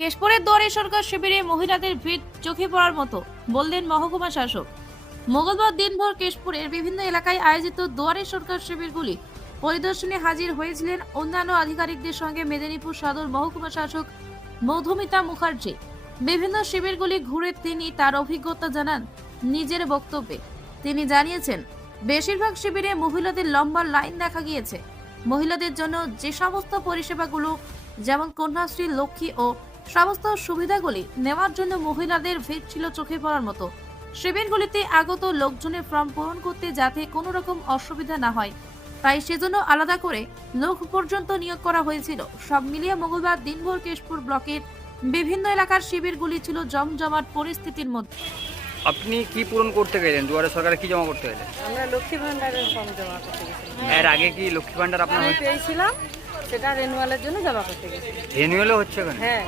কেশপুরের দুয়ারে সরকার শিবিরে মহিলাদের ভিড় চোখে পড়ার মতো, বললেন মহকুমা শাসক। মঙ্গলবার দিনভর কেশপুরের বিভিন্ন এলাকায় আয়োজিত দুয়ারে সরকার শিবিরগুলি পরিদর্শনে হাজির হয়েছিলেন অন্যান্য আধিকারিকদের সঙ্গে মেদিনীপুর সদর মহকুমা শাসক মধুমিতা মুখার্জি। বিভিন্ন শিবিরগুলি ঘুরে তিনি তার অভিজ্ঞতা জানান নিজের বক্তব্যে। তিনি জানিয়েছেন, বেশিরভাগ শিবিরে মহিলাদের লম্বা লাইন দেখা গিয়েছে। মহিলাদের জন্য যে সমস্ত পরিষেবাগুলো, যেমন কন্যাশ্রী, লক্ষ্মী ও সমস্ত সুবিধাগুলি নেওয়ার জন্য মহিলাদের ভিড় ছিল চোখে পড়ার মতো। শিবিরগুলিতে আগত লোকজনের ফর্ম পূরণ করতে যাতে কোনো রকম অসুবিধা না হয়। তাই সেজন্য আলাদা করে লোক পর্যন্ত নিয়োগ করা হয়েছিল। সব মিলিয়ে মঙ্গলবার দিনভর কেশপুর ব্লকের বিভিন্ন এলাকার শিবিরগুলি ছিল জমজমাট পরিস্থিতির মধ্যে। আপনি কি পূরণ করতে গেলেন? দুয়ারে সরকারে কি জমা করতে গেলেন? আমরা লক্ষ্মী ভান্ডারের ফর্ম জমা করতে গেছিলাম। এর আগে কি লক্ষ্মী ভান্ডার আপনার পেয়েছিলাম সেটা রেনুয়ালের জন্য জমা করতে গেছি রেনুয়েলও হচ্ছে হ্যাঁ।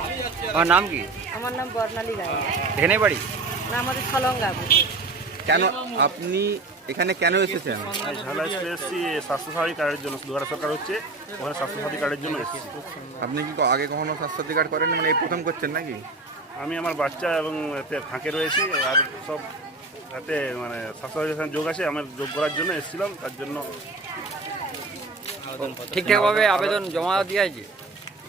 আমার নাম কি? আমার নাম বর্ণালী রায়। এখানেই বাড়ি? না আমাদের ছলঙ্গা কেন আপনি এখানে কেন এসেছেন? ঝালাই চলে এসেছি স্বাস্থ্যসাথী কার্ডের জন্য দুয়ারা সরকার হচ্ছে ওখানে স্বাস্থ্যসাথী কার্ডের জন্য এসেছি। আপনি কি আগে কখনো স্বাস্থ্য কার্ড করেন মানে এই প্রথম করছেন নাকি? আমি আমার বাচ্চা এবং এতে ফাঁকে রয়েছি আর সব এতে মানে স্বাস্থ্যসাথী যোগ আছে আমার যোগ করার জন্য এসেছিলাম তার জন্য ঠিকঠাকভাবে আবেদন জমা দিয়ে আছে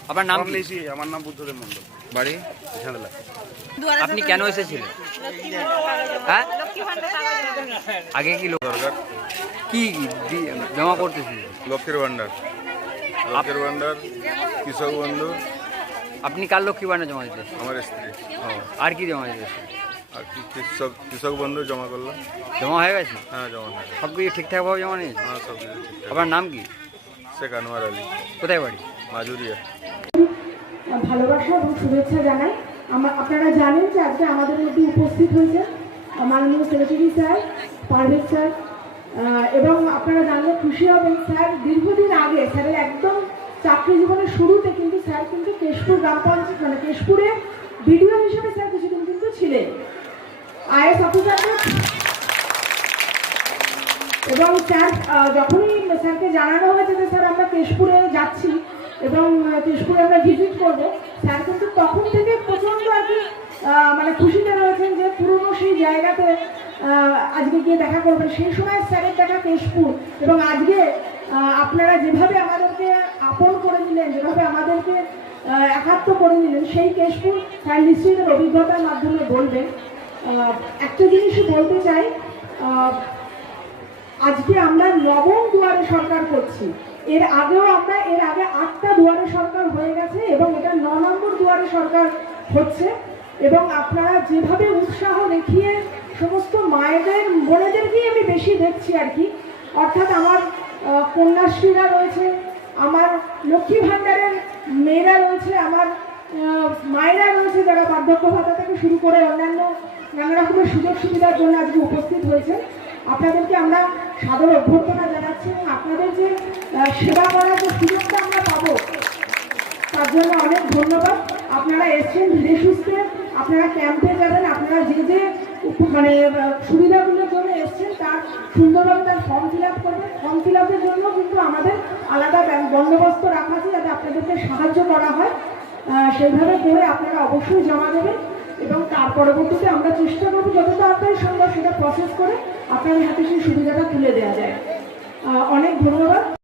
আপনার নাম কি? নিয়েছি আমার নাম বুদ্ধদেব মণ্ডল। বাড়ি? ঝাঁদলা আপনি কেন এসেছিলেন? হ্যাঁ? আগে কি লোক সরকার কি দি- জমা করতেছিলেন? লক্ষ্মীর ভান্ডার। লক্ষ্মীর ভান্ডার কৃষক বন্ধু। আপনি কার লক্ষ্মী ভান্ডার জমা দিতে আমার স্ত্রী। ও আর কি জমা দিতে আর কি কৃষক কৃষক বন্ধু জমা করলাম। জমা হয়ে গেছে? হ্যাঁ জমা হয়ে গেছে। সব কিছু ঠিকঠাকভাবে জমা নিয়েছে হ্যাঁ সব কিছু ঠিকঠাক। আপনার নাম কি? শেখ আনোয়ার আলী। কোথায় বাড়ি? মাজুরিয়া। ভালোবাসা এবং শুভেচ্ছা জানাই। আমা- আপনারা জানেন যে আজকে আমাদের মধ্যে উপস্থিত হয়েছে মাননীয় সেক্রেটারি স্যার, পারভেজ স্যার এবং আপনারা জানলে খুশি হবেন স্যার, দীর্ঘদিন আগে স্যারের একদম চাকরি জীবনের শুরুতে কিন্তু স্যার কিন্তু কেশপুর গ্রাম পঞ্চায়েত মানে কেশপুরে বিডিও হিসেবে স্যার কিছুদিন কিন্তু ছিলেন। আইএস অফিসারদের এবং স্যার যখনই স্যারকে জানানো হয়েছে যে স্যার আমরা কেশপুরে যাচ্ছি এবং কেশপুরে আমরা ভিজিট করব স্যার কিন্তু তখন থেকে প্রচণ্ড আর কি মানে খুশিতে রয়েছেন যে পুরনো সেই জায়গাতে আজকে গিয়ে দেখা করবেন। সেই সময় স্যারের দেখা কেশপুর এবং আজকে আপনারা যেভাবে আমাদেরকে আপন করে নিলেন, যেভাবে আমাদেরকে একাত্ম করে নিলেন, সেই কেশপুর স্যার নিশ্চয়ই অভিজ্ঞতার মাধ্যমে বলবেন। একটা জিনিসই বলতে চাই আজকে আমরা নবম দুয়ারে সরকার করছি। এর আগেও আমরা, এর আগে আটটা সরকার হচ্ছে এবং আপনারা যেভাবে উৎসাহ দেখিয়ে সমস্ত মায়েদের বোনেদেরকেই আমি বেশি দেখছি আর কি। অর্থাৎ আমার কন্যাশ্রীরা রয়েছে, আমার লক্ষ্মী ভাণ্ডারের মেয়েরা রয়েছে, আমার মায়েরা রয়েছে যারা বার্ধক্য ভাতা থেকে শুরু করে অন্যান্য নানা রকমের সুযোগ সুবিধার জন্য আজকে উপস্থিত হয়েছে আপনাদেরকে আমরা সাদর অভ্যর্থনা জানাচ্ছি এবং আপনাদের যে সেবা করার যে সুযোগটা আমরা পাবো, তার জন্য আপনারা এসছেন, ধীরে সুস্থে। আপনারা ক্যাম্পে যাবেন, আপনারা যে যে মানে সুবিধাগুলোর জন্য এসছেন, তার সুন্দরভাবে তার ফর্ম ফিল আপ করবেন। ফর্ম ফিল আপের জন্য কিন্তু আমাদের আলাদা বন্দোবস্ত রাখা আছে, যাতে আপনাদেরকে সাহায্য করা হয়। সেইভাবে করে আপনারা অবশ্যই জমা দেবেন এবং তার পরবর্তীতে আমরা চেষ্টা করব যত তাড়াতাড়ি সম্ভব সেটা প্রসেস করে আপনাদের হাতে সেই সুবিধাটা তুলে দেওয়া যায়। অনেক ধন্যবাদ।